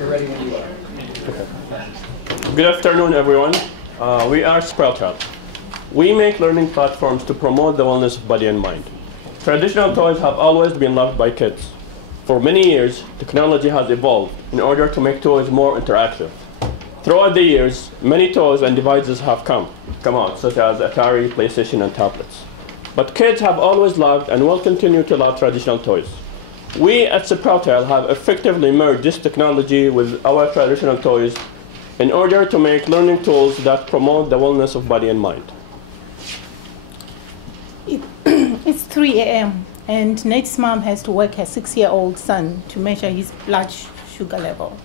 We're ready when you are. Good afternoon, everyone. We are Sprout Health. We make learning platforms to promote the wellness of body and mind. Traditional toys have always been loved by kids. For many years, technology has evolved in order to make toys more interactive. Throughout the years, many toys and devices have come out, such as Atari, PlayStation, and tablets. But kids have always loved and will continue to love traditional toys. We at Sproutel have effectively merged this technology with our traditional toys in order to make learning tools that promote the wellness of body and mind. It's 3 a.m. and Nate's mom has to wake her 6-year-old son to measure his blood sugar level.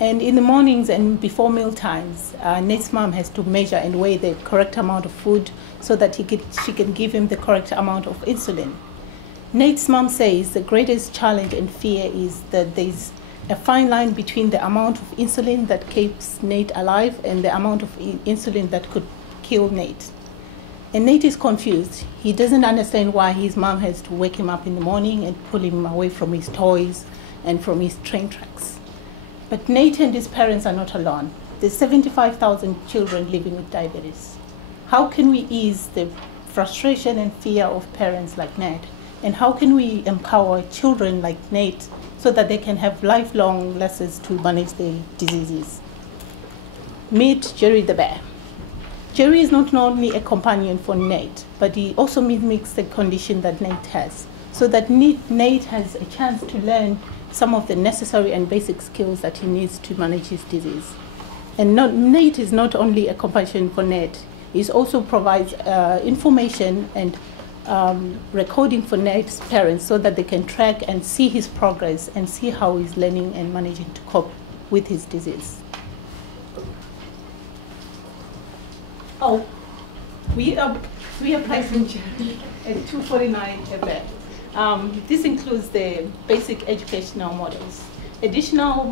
And in the mornings and before meal times, Nate's mom has to measure and weigh the correct amount of food so that she can give him the correct amount of insulin. Nate's mom says the greatest challenge and fear is that there's a fine line between the amount of insulin that keeps Nate alive and the amount of insulin that could kill Nate. And Nate is confused. He doesn't understand why his mom has to wake him up in the morning and pull him away from his toys and from his train tracks. But Nate and his parents are not alone. There's 75,000 children living with diabetes. How can we ease the frustration and fear of parents like Nate? And how can we empower children like Nate so that they can have lifelong lessons to manage their diseases? Meet Jerry the bear. Jerry is not only a companion for Nate, but he also mimics the condition that Nate has, so that Nate has a chance to learn some of the necessary and basic skills that he needs to manage his disease. And Nate is not only a companion for Nate, he also provides information and recording for Nate's parents so that they can track and see his progress and see how he's learning and managing to cope with his disease. Oh, we are pricing at $249 a bed. This includes the basic educational models. Additional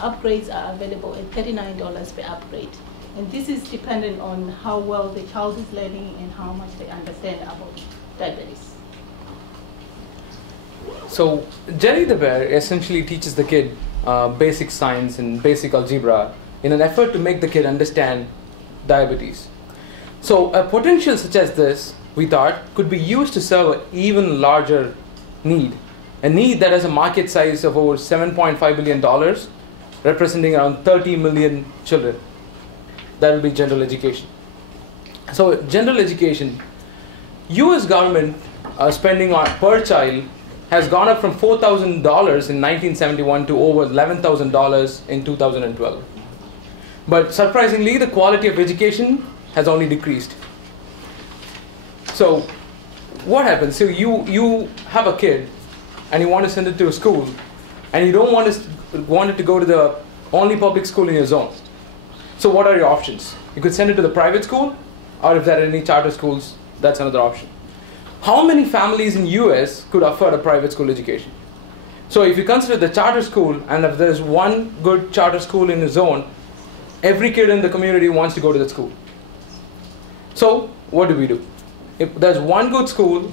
upgrades are available at $39 per upgrade. And this is dependent on how well the child is learning and how much they understand about diabetes. So Jerry the bear essentially teaches the kid basic science and basic algebra in an effort to make the kid understand diabetes. So a potential such as this, we thought, could be used to serve an even larger need, a need that has a market size of over $7.5 billion, representing around 30 million children. That will be general education. So general education, US government spending on per child has gone up from $4,000 in 1971 to over $11,000 in 2012. But surprisingly, the quality of education has only decreased. So what happens? So you have a kid and you want to send it to a school and you don't want it to go to the only public school in your zone. So what are your options? You could send it to the private school, or if there are any charter schools, that's another option. How many families in US could afford a private school education? So if you consider the charter school, and if there's one good charter school in a zone, every kid in the community wants to go to that school. So what do? If there's one good school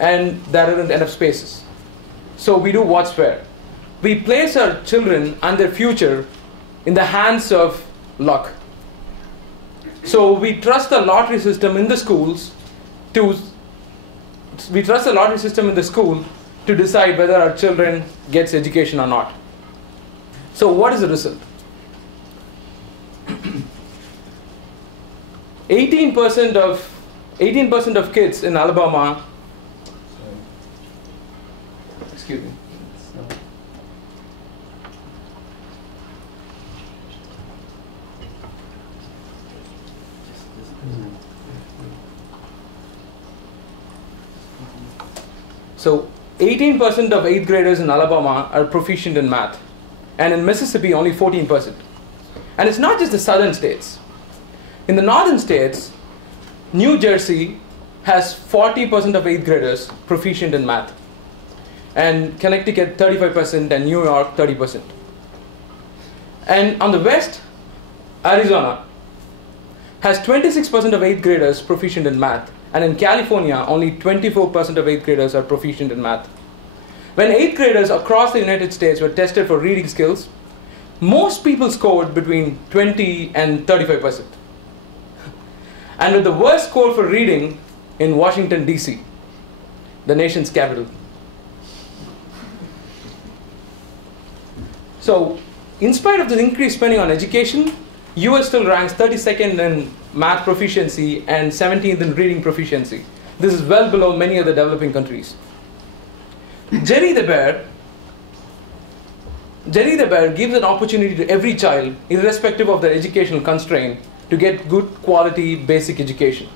and there aren't enough spaces, so we do what's fair. We place our children and their future in the hands of luck. So we trust the lottery system in the schools to decide whether our children gets education or not. So what is the result? 18% of kids in Alabama, excuse me. So 18% of 8th graders in Alabama are proficient in math, and in Mississippi only 14%. And it's not just the southern states. In the northern states, New Jersey has 40% of 8th graders proficient in math, and Connecticut 35%, and New York 30%. And on the west, Arizona has 26% of 8th graders proficient in math, and in California, only 24% of 8th graders are proficient in math. When 8th graders across the United States were tested for reading skills, most people scored between 20 and 35%. And with the worst score for reading in Washington, D.C., the nation's capital. So, in spite of the increased spending on education, US still ranks 32nd in math proficiency and 17th in reading proficiency. This is well below many other developing countries. Jerry the Bear gives an opportunity to every child, irrespective of their educational constraint, to get good quality basic education.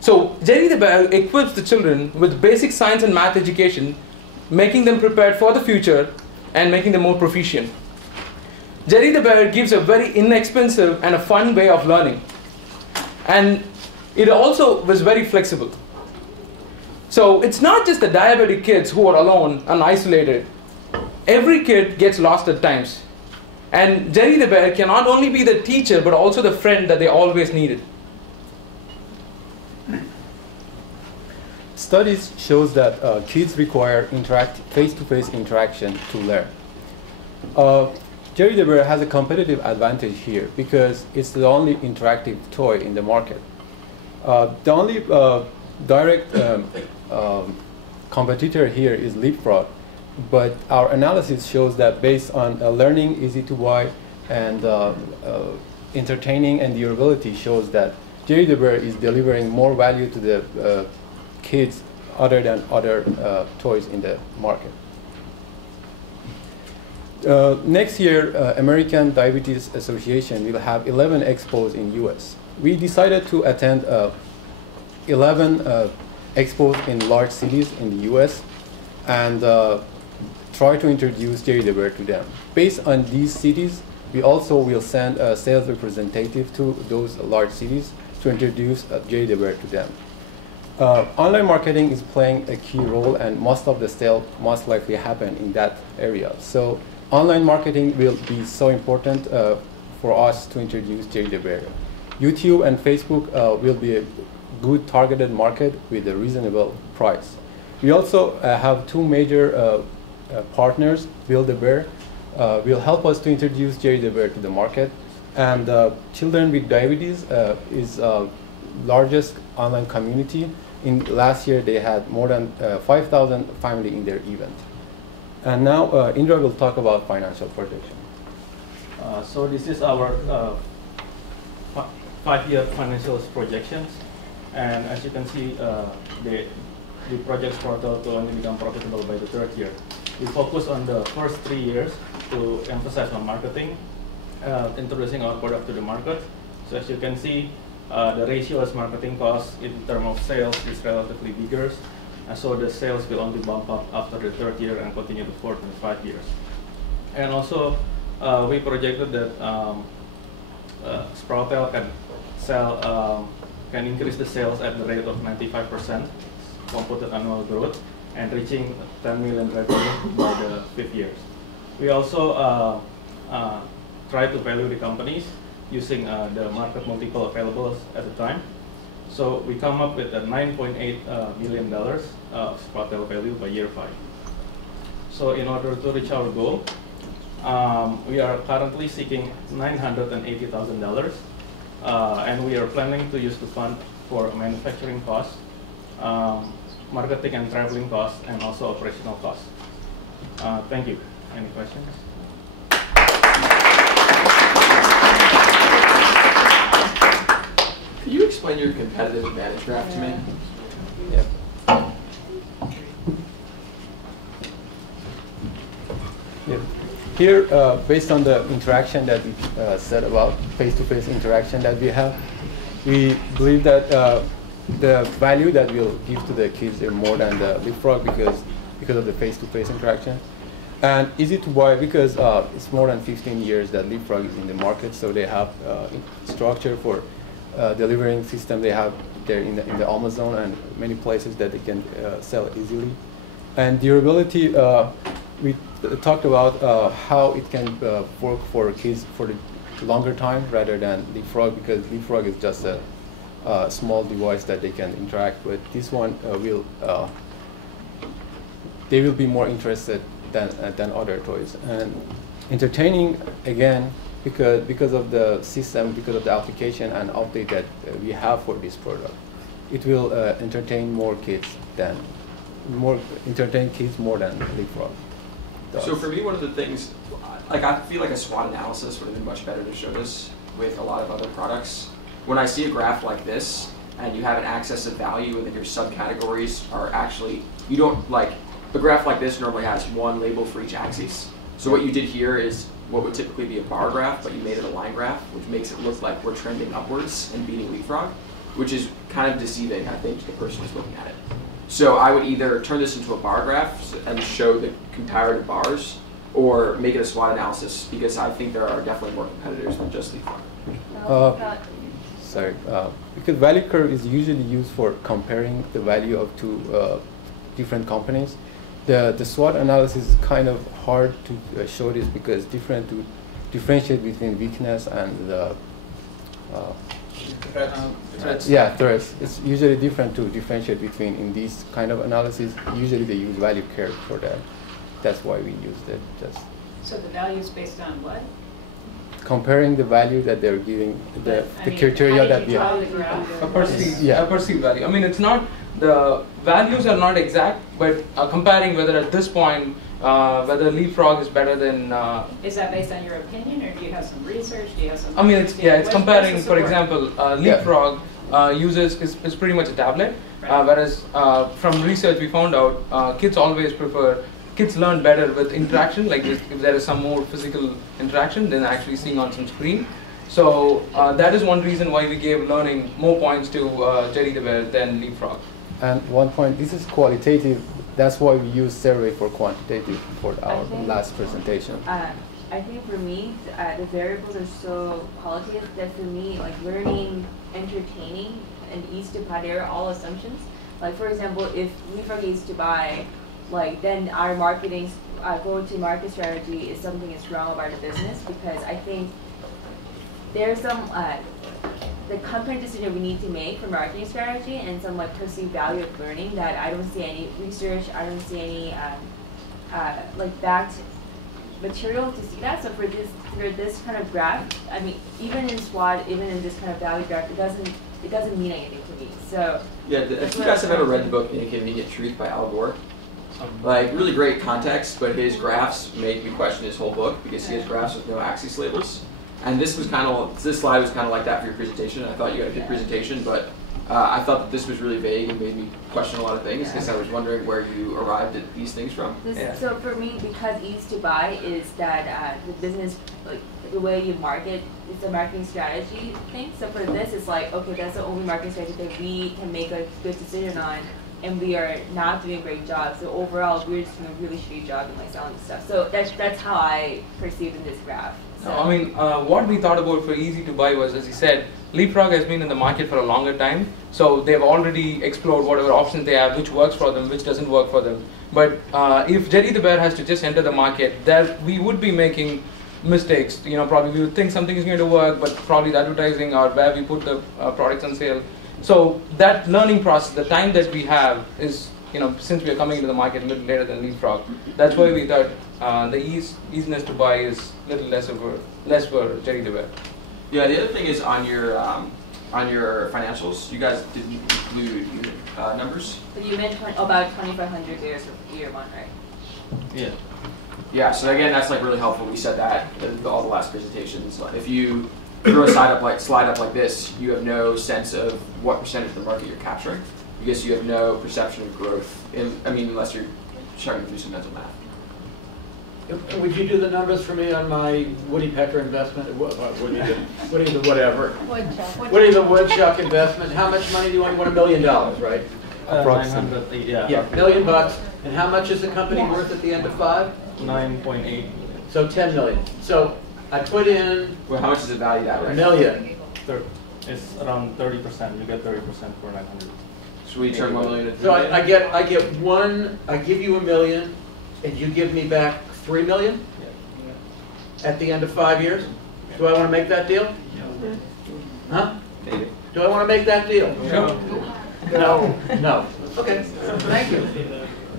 So Jerry the Bear equips the children with basic science and math education, making them prepared for the future and making them more proficient. Jerry the Bear gives a very inexpensive and a fun way of learning. And it also was very flexible. So it's not just the diabetic kids who are alone and isolated. Every kid gets lost at times. And Jerry the Bear can not only be the teacher, but also the friend that they always needed. Studies shows that kids require face-to-face interaction to learn. Jerry the Bear has a competitive advantage here because it's the only interactive toy in the market. The only direct competitor here is Leapfrog, but our analysis shows that based on learning, easy to buy, and entertaining and durability shows that Jerry the Bear is delivering more value to the kids other than other toys in the market. Next year, American Diabetes Association will have 11 expos in US. We decided to attend 11 expos in large cities in the US and try to introduce Jerry the Bear to them. Based on these cities, we also will send a sales representative to those large cities to introduce Jerry the Bear to them. Online marketing is playing a key role, and most of the sales most likely happen in that area. So online marketing will be so important for us to introduce Jerry the Bear. YouTube and Facebook will be a good targeted market with a reasonable price. We also have two major partners. Build a Bear will help us to introduce Jerry the Bear to the market, and Children with Diabetes is largest online community. In last year, they had more than 5,000 family in their event. And now Indra will talk about financial projection. So this is our 5-year financial projections, and as you can see, the project Sprotel to only become profitable by the 3rd year. We focus on the first 3 years to emphasize on marketing, introducing our product to the market. So as you can see, the ratio as marketing costs in terms of sales is relatively bigger, and so the sales will only bump up after the 3rd year and continue to 4 and 5 years. And also, we projected that Sprotel can increase the sales at the rate of 95% compounded annual growth and reaching 10 million revenue by the 5th year. We also try to value the companies using the market multiple available at the time. So we come up with a $9.8 million Sprotel value by year 5. So in order to reach our goal, we are currently seeking $980,000, and we are planning to use the fund for manufacturing costs, marketing and traveling costs, and also operational costs. Thank you. Any questions? Could you explain your competitive advantage graph to me? Yeah. Yeah. Here, based on the interaction that we said about face-to-face interaction that we have, we believe that the value that we'll give to the kids is more than the Leapfrog because of the face-to-face interaction. And easy to buy because it's more than 15 years that Leapfrog is in the market, so they have structure for delivering system they have there in the Amazon and many places that they can sell easily. And durability, we talked about how it can work for kids for the longer time rather than Leapfrog, because Leapfrog is just a small device that they can interact with. This one they will be more interested than other toys. And entertaining again because of the system, because of the application and update that we have for this product. It will entertain more kids than Leapfrog does. So for me, one of the things, like I feel like a SWOT analysis would have been much better to show this with a lot of other products. When I see a graph like this, and you have an axis of value, and then your subcategories are actually, you don't like, a graph like this normally has one label for each axis. So what you did here is what would typically be a bar graph, but you made it a line graph, which makes it look like we're trending upwards and beating Leapfrog, which is kind of deceiving, I think, to the person who's looking at it. So I would either turn this into a bar graph and show the comparative bars, or make it a SWOT analysis, because I think there are definitely more competitors than just Leapfrog. Because value curve is usually used for comparing the value of two different companies. The SWOT analysis is kind of hard to show this because it's different to differentiate between weakness and the Threats. Yeah, threats. It's usually different to differentiate between in these kind of analysis. Usually they use value curve for that. That's why we used it. Just so the value is based on what? Comparing the value that they're giving, the criteria that we have. A perceived value. I mean, it's not, the values are not exact, but comparing whether at this point, whether Leapfrog is better than... is that based on your opinion, or do you have some research? Do you have some... I mean, it's comparing, for example, Leapfrog is pretty much a tablet, right. Whereas from research we found out kids always prefer, kids learn better with interaction, like if there is some more physical interaction than actually seeing on some screen. So that is one reason why we gave learning more points to Jerry the Bear than Leapfrog. And one point, this is qualitative. That's why we use survey for quantitative for our last presentation. I think for me, the variables are so qualitative that for me, like learning, entertaining, and easy to buy, they're all assumptions. Like for example, if Leapfrog is to buy, like then our marketing, go-to-market strategy is something that's wrong about the business, because I think there's some the company decision we need to make for marketing strategy and some like perceived value of learning that I don't see any research, I don't see any like backed material to see that. So for this kind of graph, I mean, even in SWOT, even in this kind of value graph, it doesn't mean anything to me. So yeah, if you guys have ever read the book Inconvenient Truth by Al Gore, like really great context, but his graphs made me question his whole book because he has graphs with no axis labels. And this slide was kind of like that for your presentation. I thought you had a good presentation, but I thought that this was really vague and made me question a lot of things because I was wondering where you arrived at these things from. So for me, because easy to buy is that the business, like the way you market, it's a marketing strategy thing. So for this, it's like, okay, that's the only marketing strategy that we can make a good decision on, and we are not doing a great job. So overall, we're just doing a really shitty job in like selling stuff. So that's how I perceived in this graph. So. I mean, what we thought about for easy to buy was, as you said, Leapfrog has been in the market for a longer time, so they've already explored whatever options they have, which works for them, which doesn't work for them. But if Jerry the Bear has to just enter the market, that we would be making mistakes. You know, probably we would think something is going to work, but probably the advertising or where we put the products on sale. So that learning process, the time that we have is, you know, since we are coming into the market a little later than Leapfrog, that's why we thought the easiness to buy is a little less for Jerry the Bear. Yeah, the other thing is on your financials, you guys didn't include unit numbers. So you meant about 2,500 year one, right? Yeah. Yeah. So again, that's like really helpful. We said that in all the last presentations. If you throw a slide up like this, you have no sense of what percentage of the market you're capturing, because you have no perception of growth. Unless you're trying to do some mental math. Would you do the numbers for me on my Woody Pecker investment? Woody the whatever. Woody the Woodchuck investment. How much money do you want? You want $1 million, right? Approximately. Yeah. $1 million. And how much is the company worth at the end of 5? 9.8. So 10 million. So I put in. Well, how much is it valued at right $1 million. It's around 30%. You get 30% for 900. So we turn $1 million into. So I get one. I give you $1 million, and you give me back $3 million at the end of 5 years. Do I want to make that deal? Huh? Maybe. Do I want to make that deal? No. No. Okay. Thank you.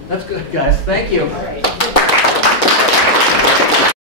That's good, guys. Thank you.